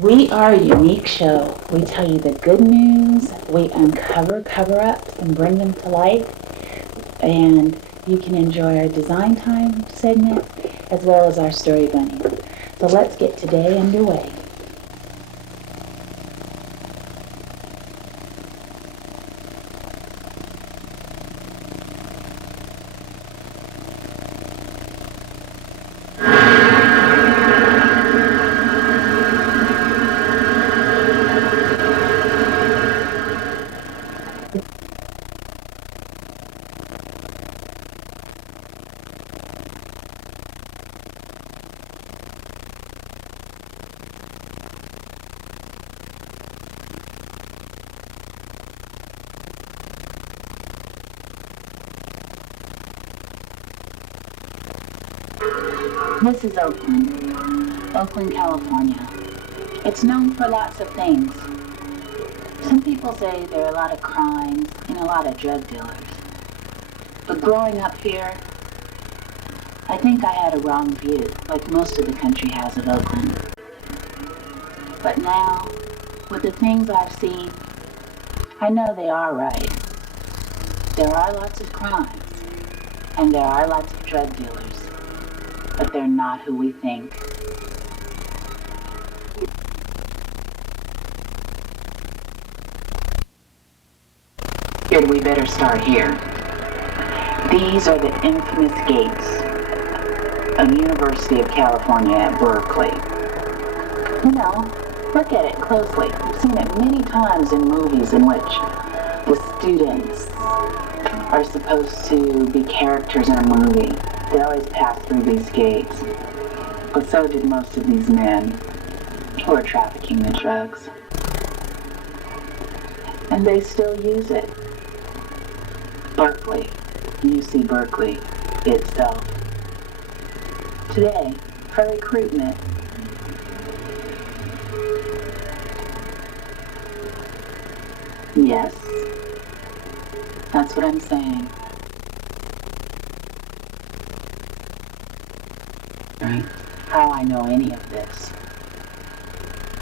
We are a unique show. We tell you the good news, we uncover cover-ups and bring them to light, and you can enjoy our design time segment as well as our story bunny. So let's get today underway. This is Oakland, California. It's known for lots of things. Some people say there are a lot of crimes and a lot of drug dealers. But growing up here, I think I had a wrong view, like most of the country has of Oakland. But now, with the things I've seen, I know they are right. There are lots of crimes, and there are lots of drug dealers, but they're not who we think. Figured we better start here. These are the infamous gates of University of California at Berkeley. You know, look at it closely. You've seen it many times in movies in which the students are supposed to be characters in a movie. They always pass through these gates. But so did most of these men who are trafficking the drugs. And they still use it. Berkeley, UC Berkeley itself. Today, for recruitment, yes, that's what I'm saying. Right? How I know any of this?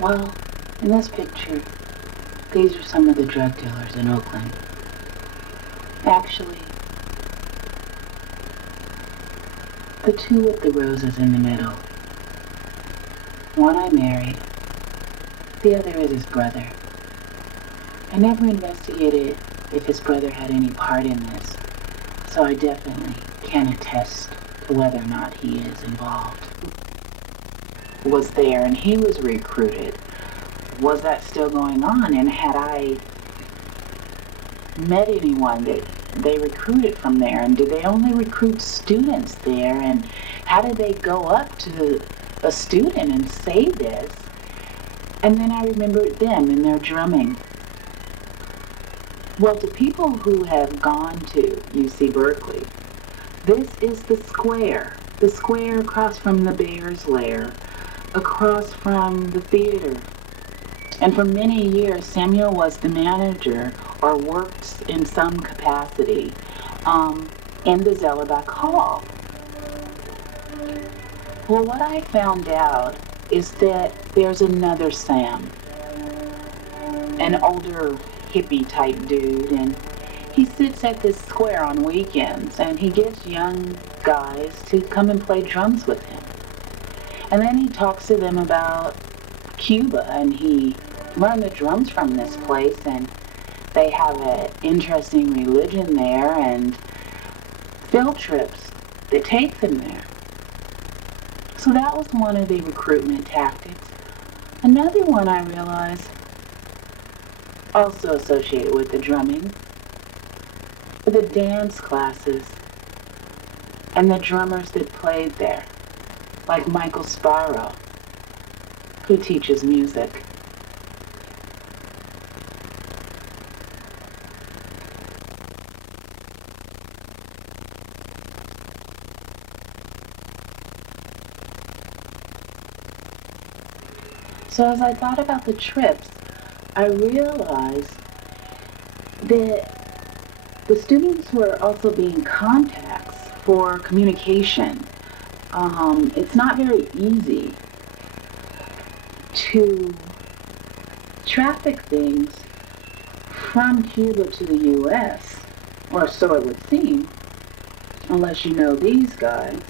Well, in this picture, these are some of the drug dealers in Oakland. Actually, the two with the roses in the middle. One I married, the other is his brother. I never investigated if his brother had any part in this, so I definitely can attest to whether or not he is involved. Was there and he was recruited. Was that still going on? And had I met anyone that they recruited from there? And did they only recruit students there? And how did they go up to a student and say this? And then I remembered them and their drumming. Well, to people who have gone to UC Berkeley, this is the square across from the Bears Lair, across from the theater. And for many years, Samuel was the manager or worked in some capacity in the Zellerbach Hall. Well, what I found out is that there's another Sam, an older hippie type dude, and he sits at this square on weekends and he gets young guys to come and play drums with him. And then he talks to them about Cuba, and he learned the drums from this place, and they have an interesting religion there and field trips that take them there. So that was one of the recruitment tactics. Another one I realized, also associated with the drumming, were the dance classes and the drummers that played there, like Michael Sparrow, who teaches music. So as I thought about the trips, I realized that the students were also being contacts for communication. It's not very easy to traffic things from Cuba to the U.S., or so it would seem, unless you know these guys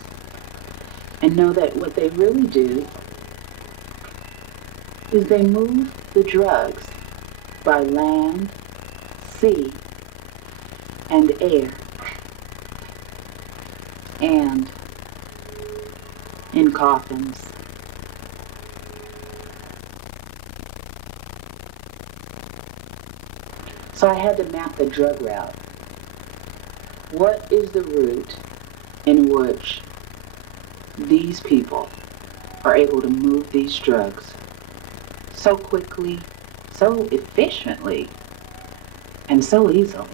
and know that what they really do is they move the drugs by land, sea, and air, and in coffins. So I had to map the drug route. What is the route in which these people are able to move these drugs so quickly, so efficiently, and so easily?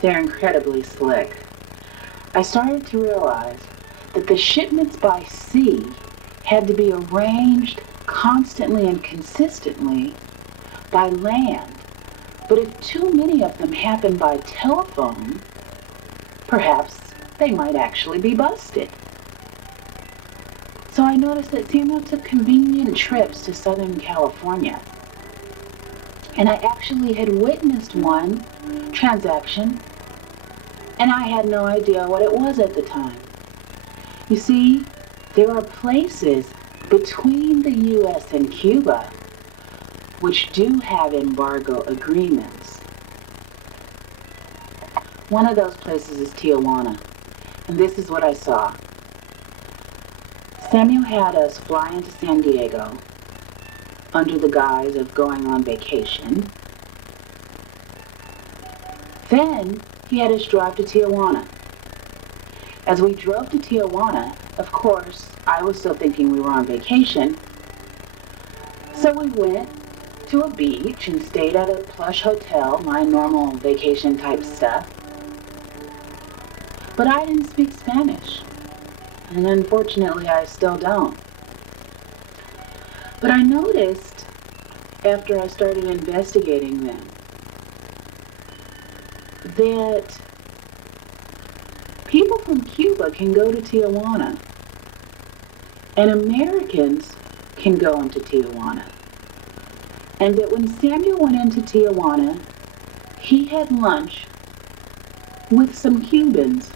They're incredibly slick. I started to realize that the shipments by sea had to be arranged constantly and consistently by land. But if too many of them happen by telephone, perhaps they might actually be busted. So I noticed that Samuel took convenient trips to Southern California. And I actually had witnessed one transaction, and I had no idea what it was at the time. You see, there are places between the U.S. and Cuba which do have embargo agreements. One of those places is Tijuana, and this is what I saw. Samuel had us fly into San Diego under the guise of going on vacation. Then he had us drive to Tijuana. As we drove to Tijuana, of course, I was still thinking we were on vacation. So we went to a beach and stayed at a plush hotel, my normal vacation type stuff. But I didn't speak Spanish, and unfortunately I still don't. But I noticed after I started investigating them that people from Cuba can go to Tijuana, and Americans can go into Tijuana. And that when Samuel went into Tijuana, he had lunch with some Cubans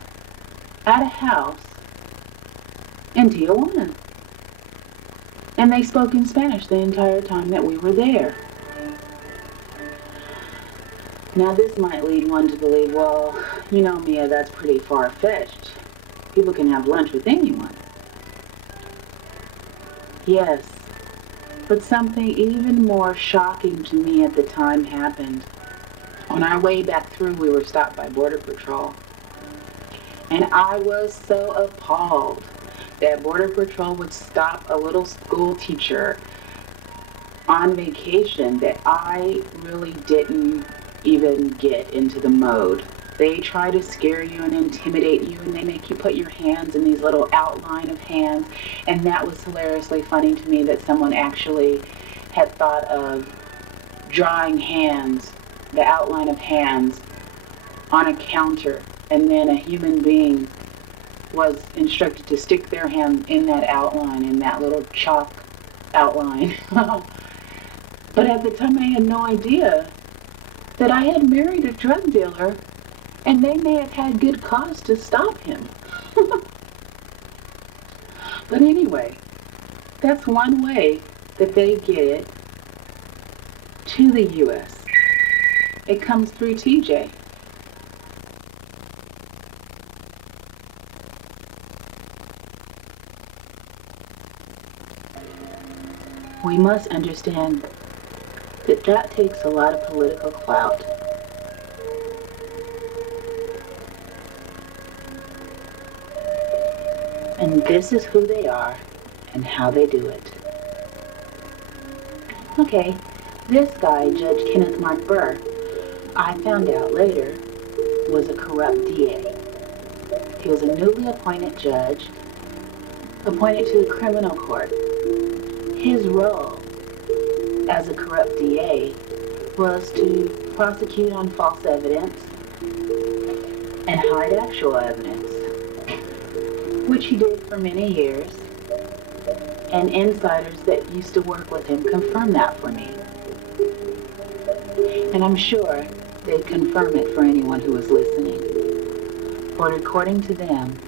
at a house in Tijuana. And they spoke in Spanish the entire time that we were there. Now this might lead one to believe, well, you know, Mia, that's pretty far-fetched. People can have lunch with anyone. Yes, but something even more shocking to me at the time happened. On our way back through, we were stopped by Border Patrol. And I was so appalled that Border Patrol would stop a little school teacher on vacation that I really didn't even get into the mode. They try to scare you and intimidate you, and they make you put your hands in these little outline of hands. And that was hilariously funny to me, that someone actually had thought of drawing hands, the outline of hands, on a counter, and then a human being was instructed to stick their hand in that outline, in that little chalk outline. But at the time I had no idea that I had married a drug dealer, and they may have had good cause to stop him. But anyway, that's one way that they get to the U.S. It comes through TJ. We must understand that that takes a lot of political clout. And this is who they are and how they do it. Okay, this guy, Judge Kenneth Mark Burr, I found out later, was a corrupt DA. He was a newly appointed judge, appointed to the criminal court. His role as a corrupt DA was to prosecute on false evidence and hide actual evidence, which he did for many years, and insiders that used to work with him confirm that for me. And I'm sure they'd confirm it for anyone who was listening. But according to them,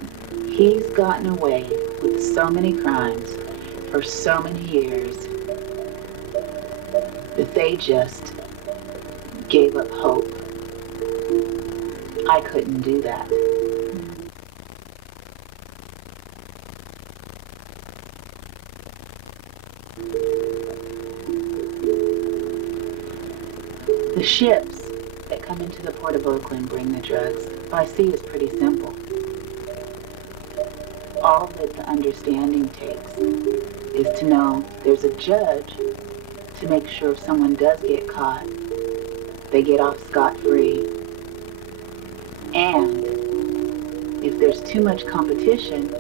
he's gotten away with so many crimes for so many years that they just gave up hope. I couldn't do that. The ships that come into the port of Oakland bring the drugs. By sea is pretty simple. All that the understanding takes is to know there's a judge to make sure if someone does get caught, they get off scot-free. And if there's too much competition,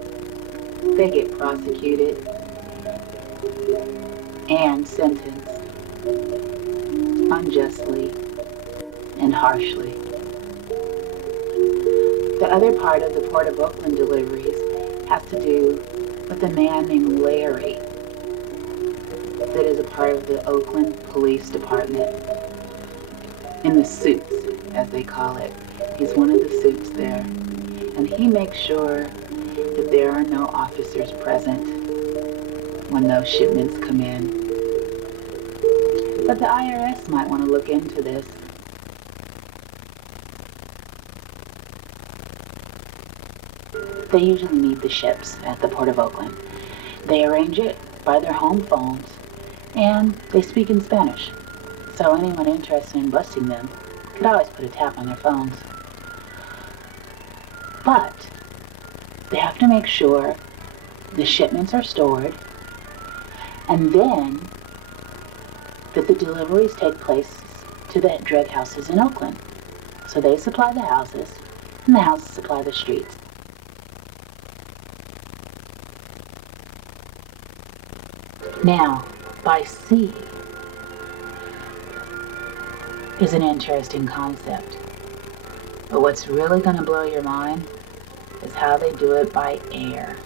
they get prosecuted and sentenced unjustly and harshly. The other part of the Port of Oakland deliveries has to do with a man named Larry that is a part of the Oakland Police Department in the suits, as they call it. He's one of the suits there, and he makes sure that there are no officers present when those shipments come in. But the IRS might want to look into this. They usually meet the ships at the Port of Oakland. They arrange it by their home phones, and they speak in Spanish. So anyone interested in busting them could always put a tap on their phones. But they have to make sure the shipments are stored, and then that the deliveries take place to the drug houses in Oakland. So they supply the houses, and the houses supply the streets. Now, by sea is an interesting concept. But what's really going to blow your mind is how they do it by air.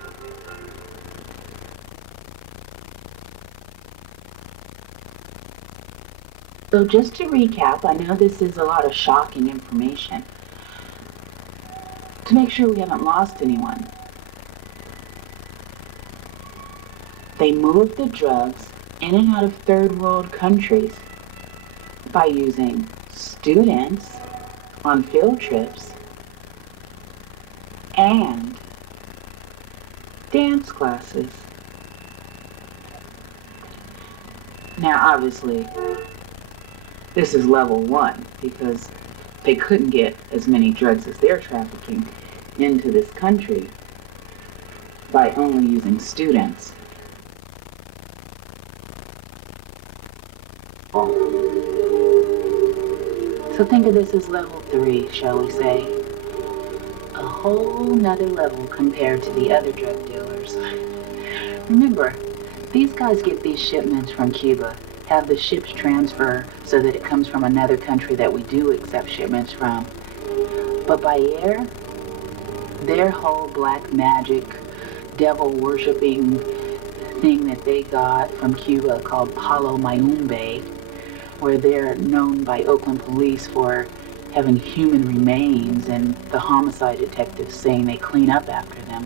So just to recap, I know this is a lot of shocking information. To make sure we haven't lost anyone, they move the drugs in and out of third world countries by using students on field trips and dance classes. Now, obviously, this is level 1 because they couldn't get as many drugs as they're trafficking into this country by only using students. So think of this as level 3, shall we say. A whole nother level compared to the other drug dealers. Remember, these guys get these shipments from Cuba, have the ships transfer so that it comes from another country that we do accept shipments from. But by air, their whole black magic, devil worshipping thing that they got from Cuba called Palo Mayumbe, where they're known by Oakland police for having human remains and the homicide detectives saying they clean up after them.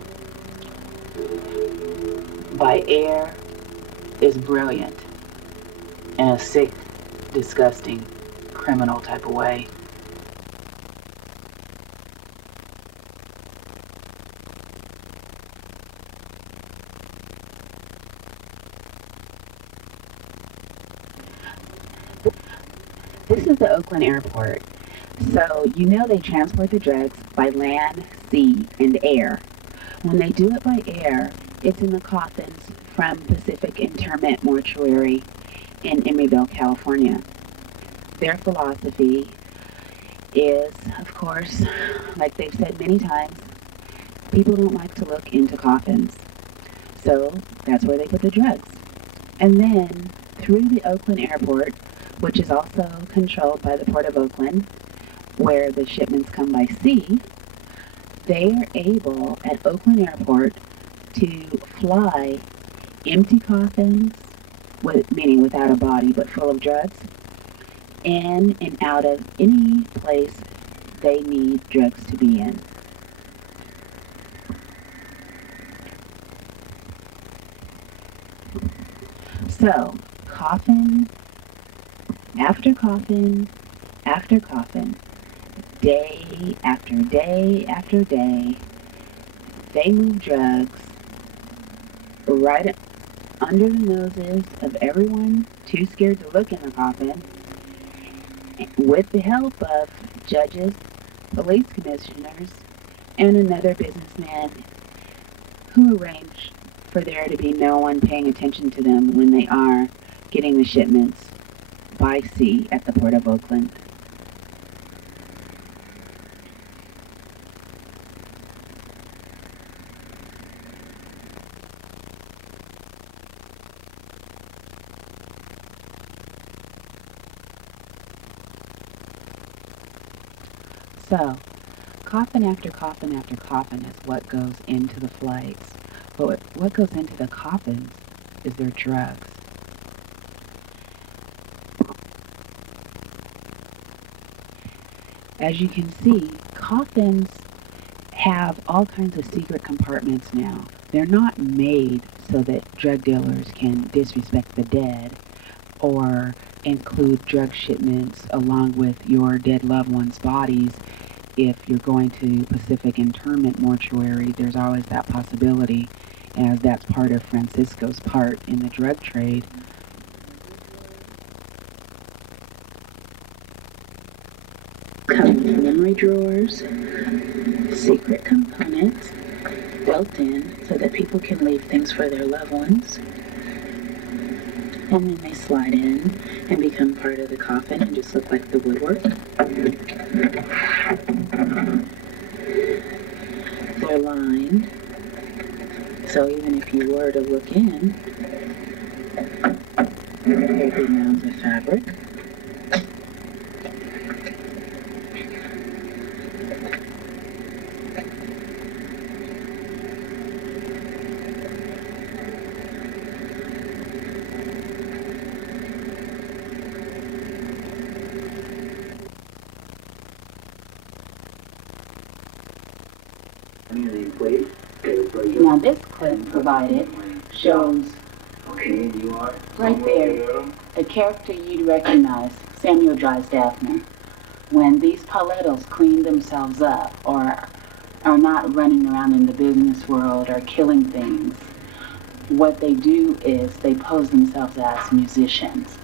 By air is brilliant in a sick, disgusting, criminal type of way. This is the Oakland airport. So you know they transport the drugs by land, sea, and air. When they do it by air, it's in the coffins from Pacific Interment Mortuary in Emeryville, California. Their philosophy is, of course, like they've said many times, people don't like to look into coffins. So that's where they put the drugs. And then through the Oakland airport, which is also controlled by the Port of Oakland, where the shipments come by sea, they are able at Oakland Airport to fly empty coffins, meaning without a body but full of drugs, in and out of any place they need drugs to be in. So, coffin after coffin after coffin, day after day after day, they move drugs right under the noses of everyone too scared to look in the coffin, with the help of judges, police commissioners, and another businessman who arrange for there to be no one paying attention to them when they are getting the shipments by sea at the port of Oakland. So, coffin after coffin after coffin is what goes into the flights. But what goes into the coffins is their drugs. As you can see, coffins have all kinds of secret compartments now. They're not made so that drug dealers can disrespect the dead or include drug shipments along with your dead loved ones' bodies. If you're going to Pacific Internment Mortuary, there's always that possibility, as that's part of Francisco's part in the drug trade. Come with memory drawers, secret components built in so that people can leave things for their loved ones. And then they slide in and become part of the coffin and just look like the woodwork. They're lined, so even if you were to look in, there'd be mounds of fabric. Now this clip provided shows right there a character you'd recognize, Samuel Drysdale. When these paletos clean themselves up or are not running around in the business world or killing things, what they do is they pose themselves as musicians.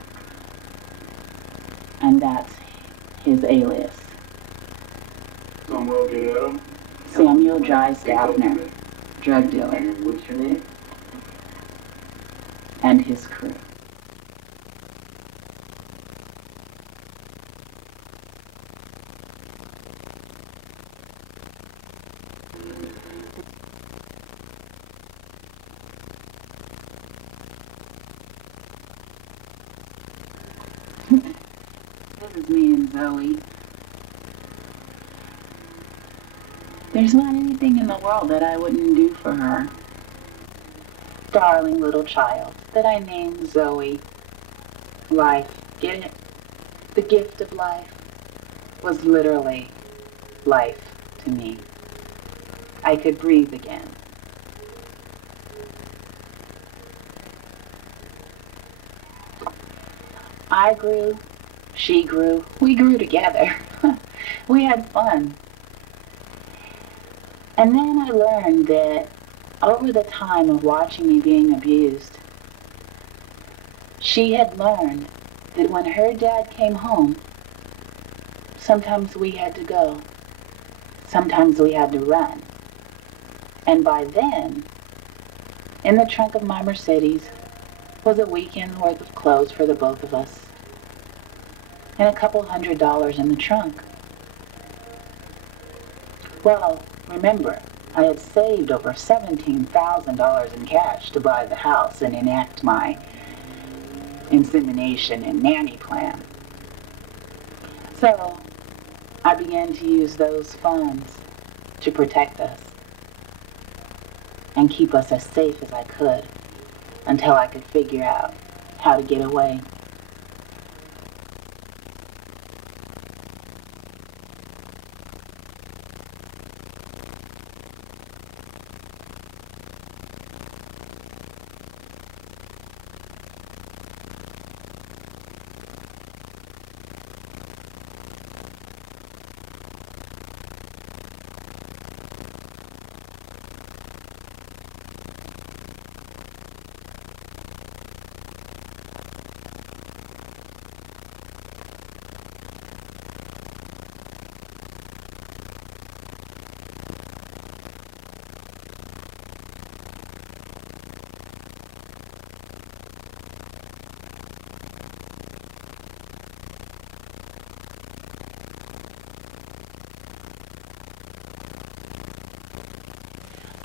And that's his alias. Samuel Drysdale, drug dealer, what's your name? And his crew. This is me and Zoe. There's not anything in the world that I wouldn't do for her. Darling little child that I named Zoe. Life, get it? The gift of life was literally life to me. I could breathe again. I grew, she grew, we grew together. We had fun. And then I learned that over the time of watching me being abused, she had learned that when her dad came home, sometimes we had to go. Sometimes we had to run. And by then, in the trunk of my Mercedes was a weekend's worth of clothes for the both of us, and a couple $100 in the trunk. Well, remember, I had saved over $17,000 in cash to buy the house and enact my insemination and nanny plan. So, I began to use those funds to protect us and keep us as safe as I could until I could figure out how to get away.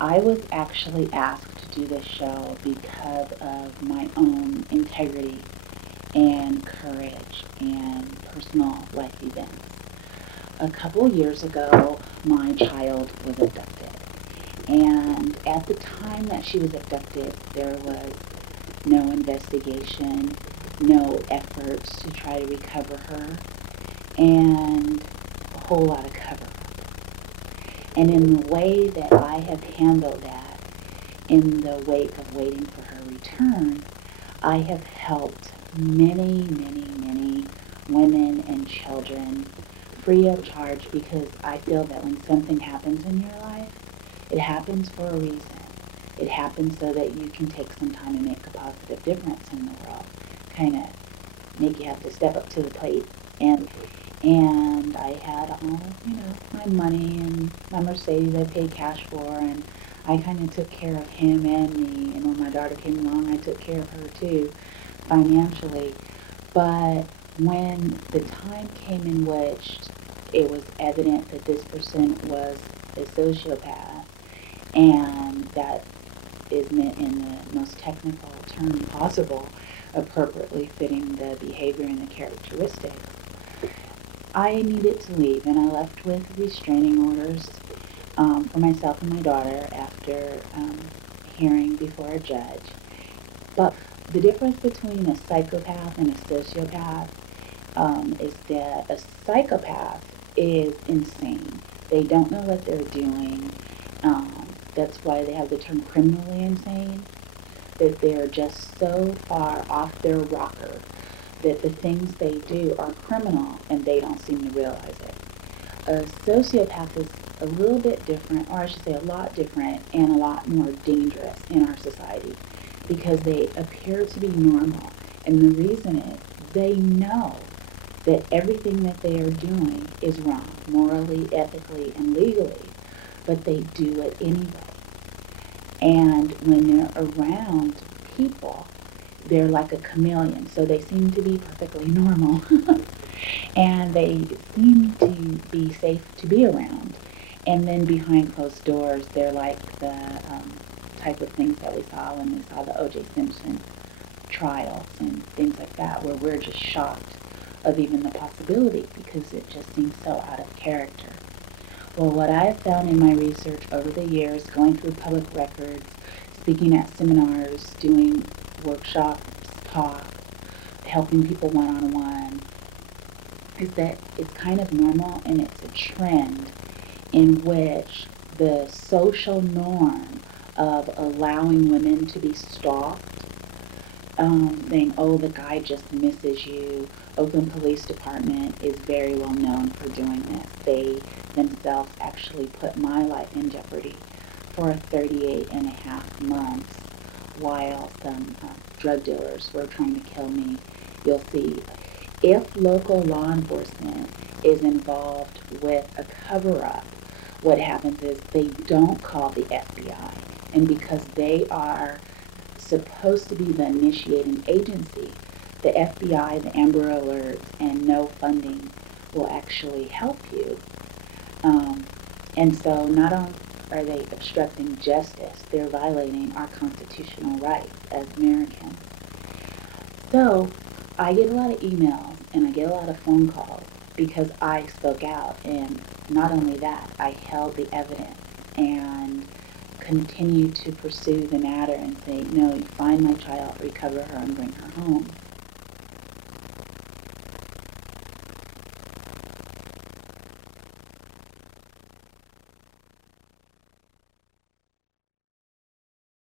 I was actually asked to do this show because of my own integrity and courage and personal life events. A couple years ago, my child was abducted. And at the time that she was abducted, there was no investigation, no efforts to try to recover her, and a whole lot of cover-up. And in the way that I have handled that, in the wake of waiting for her return, I have helped many, many, many women and children free of charge, because I feel that when something happens in your life, it happens for a reason. It happens so that you can take some time and make a positive difference in the world. Kind of make you have to step up to the plate. And I had all, my money and my Mercedes I paid cash for, and I kind of took care of him and me. And when my daughter came along, I took care of her too, financially. But when the time came in which it was evident that this person was a sociopath, and that is meant in the most technical term possible, appropriately fitting the behavior and the characteristics, I needed to leave, and I left with restraining orders for myself and my daughter after hearing before a judge. But the difference between a psychopath and a sociopath is that a psychopath is insane. They don't know what they're doing. That's why they have the term criminally insane, that they're just so far off their rocker that the things they do are criminal and they don't seem to realize it. A sociopath is a little bit different, or I should say a lot different, and a lot more dangerous in our society, because they appear to be normal. And the reason is they know that everything that they are doing is wrong, morally, ethically, and legally, but they do it anyway. And when they're around people, they're like a chameleon, so they seem to be perfectly normal. And they seem to be safe to be around. And then behind closed doors, they're like the type of things that we saw when we saw the O.J. Simpson trials and things like that, where we're just shocked of even the possibility, because it just seems so out of character. Well, what I've found in my research over the years, going through public records, speaking at seminars, doing workshops, talk, helping people one-on-one, is that it's kind of normal, and it's a trend in which the social norm of allowing women to be stalked, saying, oh, the guy just misses you. Oakland Police Department is very well known for doing this. They themselves actually put my life in jeopardy for 38 and a half months while some drug dealers were trying to kill me. You'll see, if local law enforcement is involved with a cover-up, what happens is they don't call the FBI. And because they are supposed to be the initiating agency, the FBI, the Amber Alerts, and no funding will actually help you. And so not only are they obstructing justice, they're violating our constitutional rights as Americans. So I get a lot of emails and I get a lot of phone calls because I spoke out. And not only that, I held the evidence and continued to pursue the matter and say, no, find my child, recover her, and bring her home.